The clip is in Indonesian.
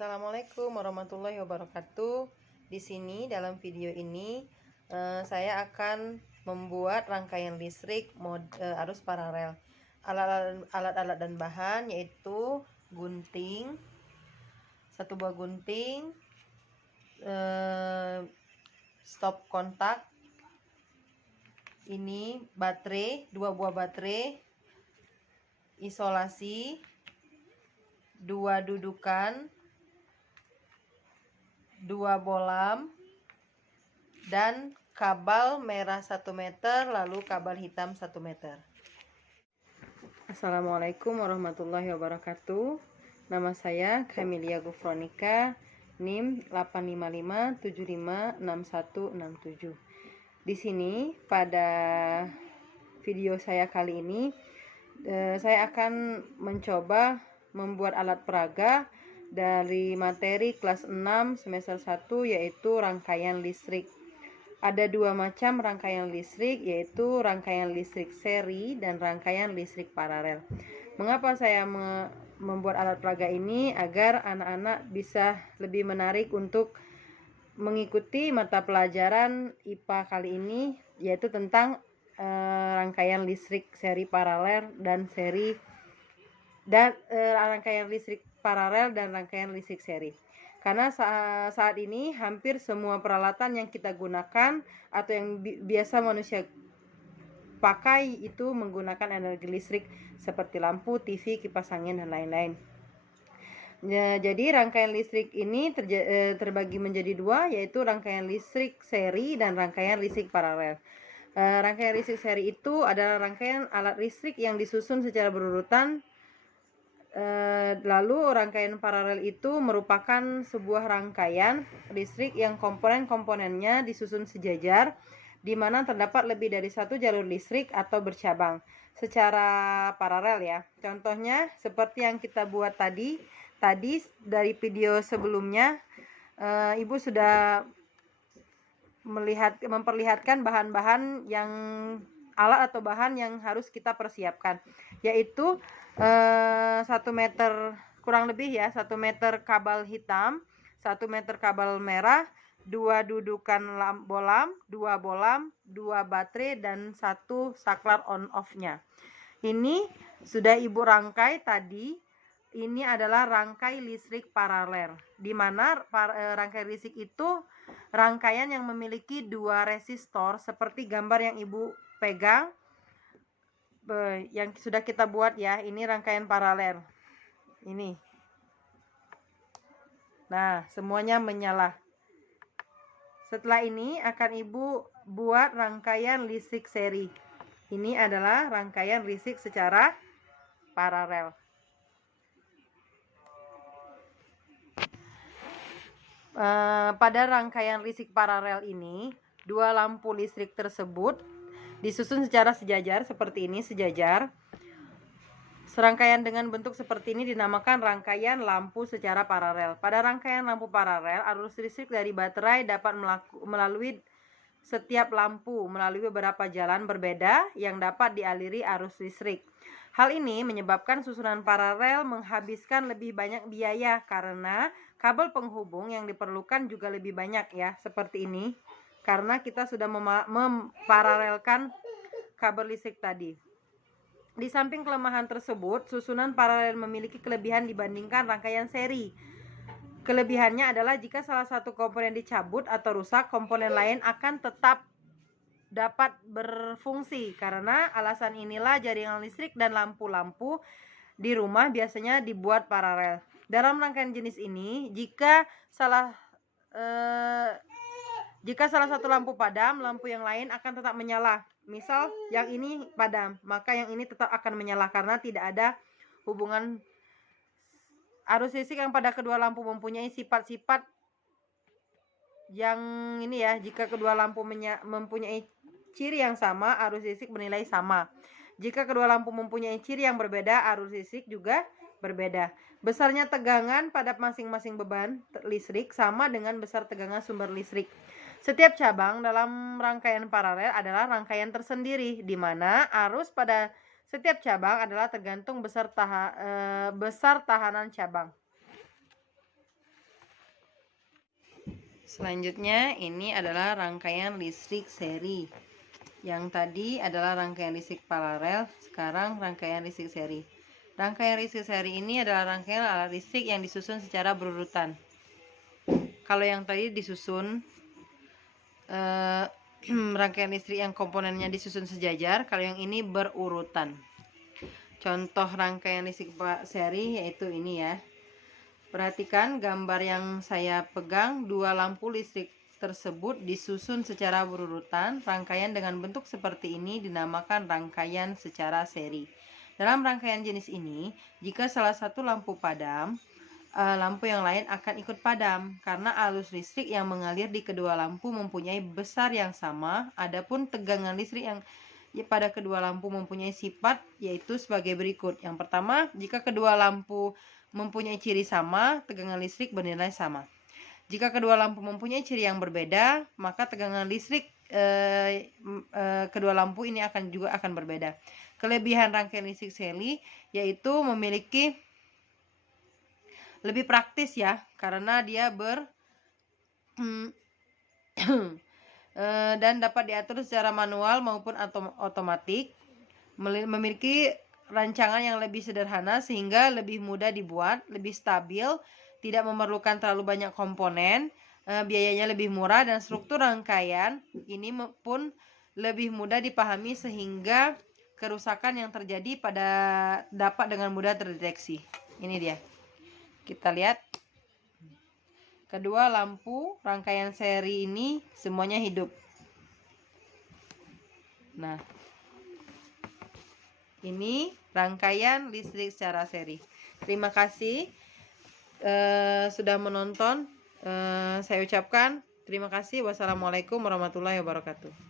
Assalamualaikum warahmatullahi wabarakatuh. Di sini dalam video ini saya akan membuat rangkaian listrik arus paralel. Alat-alat dan bahan yaitu gunting, satu buah gunting, stop kontak, ini baterai, dua buah baterai, isolasi, dua dudukan, dua bolam, dan kabel merah 1 meter, lalu kabel hitam 1 meter. Assalamualaikum warahmatullahi wabarakatuh. Nama saya Camelia Gufronika, NIM 855756167. Di sini pada video saya kali ini saya akan mencoba membuat alat peraga dari materi kelas 6 semester 1, yaitu rangkaian listrik. Ada dua macam rangkaian listrik, yaitu rangkaian listrik seri dan rangkaian listrik paralel. Mengapa saya membuat alat peraga ini? Agar anak-anak bisa lebih menarik untuk mengikuti mata pelajaran IPA kali ini, yaitu tentang rangkaian listrik seri paralel dan rangkaian listrik paralel dan rangkaian listrik seri. Karena saat ini hampir semua peralatan yang kita gunakan atau yang biasa manusia pakai itu menggunakan energi listrik seperti lampu, TV, kipas angin, dan lain-lain. Jadi rangkaian listrik ini terbagi menjadi dua, yaitu rangkaian listrik seri dan rangkaian listrik paralel. Rangkaian listrik seri itu adalah rangkaian alat listrik yang disusun secara berurutan. Lalu rangkaian paralel itu merupakan sebuah rangkaian listrik yang komponen-komponennya disusun sejajar, di mana terdapat lebih dari satu jalur listrik atau bercabang secara paralel ya. Contohnya seperti yang kita buat tadi dari video sebelumnya, Ibu sudah memperlihatkan bahan-bahan yang alat atau bahan yang harus kita persiapkan, yaitu 1 meter kurang lebih ya, 1 meter kabel hitam, 1 meter kabel merah, 2 dudukan bolam, 2 bolam, 2 baterai, dan 1 saklar on off-nya. Ini sudah Ibu rangkai tadi. Ini adalah rangkai listrik paralel, di mana rangkai listrik itu rangkaian yang memiliki 2 resistor seperti gambar yang Ibu pegang yang sudah kita buat ya. Ini rangkaian paralel ini. Nah, semuanya menyala. Setelah ini akan Ibu buat rangkaian listrik seri. Ini adalah rangkaian listrik secara paralel. Pada rangkaian listrik paralel ini, 2 lampu listrik tersebut disusun secara sejajar seperti ini, sejajar. Serangkaian dengan bentuk seperti ini dinamakan rangkaian lampu secara paralel. Pada rangkaian lampu paralel, arus listrik dari baterai dapat melalui setiap lampu melalui beberapa jalan berbeda yang dapat dialiri arus listrik. Hal ini menyebabkan susunan paralel menghabiskan lebih banyak biaya karena kabel penghubung yang diperlukan juga lebih banyak ya, seperti ini. Karena kita sudah memparalelkan kabel listrik tadi. Di samping kelemahan tersebut, susunan paralel memiliki kelebihan dibandingkan rangkaian seri. Kelebihannya adalah jika salah satu komponen dicabut atau rusak, komponen lain akan tetap dapat berfungsi. Karena alasan inilah jaringan listrik dan lampu-lampu di rumah biasanya dibuat paralel. Dalam rangkaian jenis ini, jika salah satu lampu padam, lampu yang lain akan tetap menyala. Misal yang ini padam, maka yang ini tetap akan menyala karena tidak ada hubungan arus listrik yang pada kedua lampu mempunyai sifat-sifat yang ini ya. Jika kedua lampu mempunyai ciri yang sama, arus listrik bernilai sama. Jika kedua lampu mempunyai ciri yang berbeda, arus listrik juga berbeda. Besarnya tegangan pada masing-masing beban listrik sama dengan besar tegangan sumber listrik. Setiap cabang dalam rangkaian paralel adalah rangkaian tersendiri, di mana arus pada setiap cabang adalah tergantung besar tahanan cabang. Selanjutnya ini adalah rangkaian listrik seri. Yang tadi adalah rangkaian listrik paralel, sekarang rangkaian listrik seri. Rangkaian listrik seri ini adalah rangkaian alat listrik yang disusun secara berurutan. Kalau yang tadi disusun rangkaian listrik yang komponennya disusun sejajar, kalau yang ini berurutan. Contoh rangkaian listrik seri yaitu ini ya. Perhatikan gambar yang saya pegang, dua lampu listrik tersebut disusun secara berurutan. Rangkaian dengan bentuk seperti ini dinamakan rangkaian secara seri. Dalam rangkaian jenis ini, jika salah satu lampu padam, lampu yang lain akan ikut padam karena arus listrik yang mengalir di kedua lampu mempunyai besar yang sama. Adapun tegangan listrik yang pada kedua lampu mempunyai sifat yaitu sebagai berikut. Yang pertama, jika kedua lampu mempunyai ciri sama, tegangan listrik bernilai sama. Jika kedua lampu mempunyai ciri yang berbeda, maka tegangan listrik kedua lampu ini juga akan berbeda. Kelebihan rangkaian listrik seri yaitu memiliki lebih praktis ya, karena dia dan dapat diatur secara manual maupun otomatis, memiliki rancangan yang lebih sederhana sehingga lebih mudah dibuat, lebih stabil, tidak memerlukan terlalu banyak komponen, biayanya lebih murah, dan struktur rangkaian ini pun lebih mudah dipahami sehingga kerusakan yang terjadi dapat dengan mudah terdeteksi. Ini dia. Kita lihat. Kedua lampu rangkaian seri ini semuanya hidup. Nah, ini rangkaian listrik secara seri. Terima kasih sudah menonton. Saya ucapkan terima kasih. Wassalamualaikum warahmatullahi wabarakatuh.